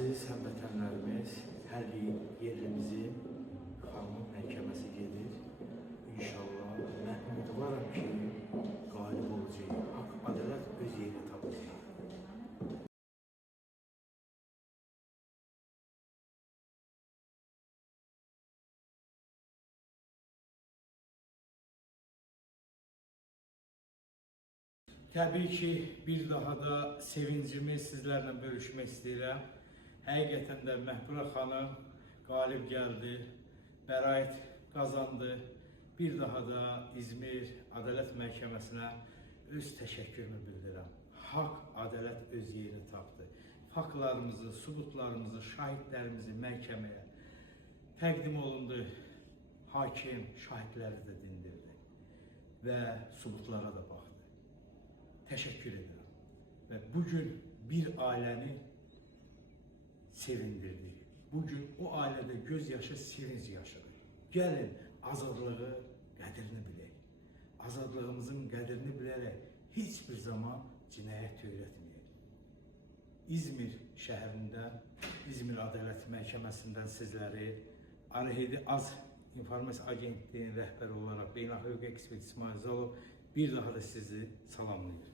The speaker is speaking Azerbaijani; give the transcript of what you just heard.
Əziz həmvətənlərimiz, hər yerimizin qanun məhkəməsi gedir. İnşallah mən ümidvaram ki, qalib olacaq. Haqq, ədalət öz yerini tapacaq. Təbii ki, bir daha da sevincimi sizlərlə bölüşmək istəyirəm. Həqiqətən də Məhbura xanım qalib gəldi, bəraət qazandı. Bir daha da İzmir Ədalət Məhkəməsinə öz təşəkkürümü bildirirəm. Haqq, ədalət öz yerini tapdı. Faktlarımızı, subutlarımızı, şahidlərimizi məhkəməyə təqdim olundu. Hakim şahidləri də dindirdi və subutlara da baxdı. Teşekkür ederim. Ve bugün bir aileni sevindirdi. Bugün o ailede gözyaşı sevinç yaşadı. Gelin azadlığı qədrini bilək. Azadlığımızın qədrini bilərək hiçbir zaman cinayət törətməyək. İzmir şəhərində, İzmir Ədalət Məhkəməsindən sizləri Aleyhidi Az İnformasiya Agentliyinin rəhbəri olaraq Beynəlxalq ekspert İsmail Zalov bir daha da sizi salamlayır.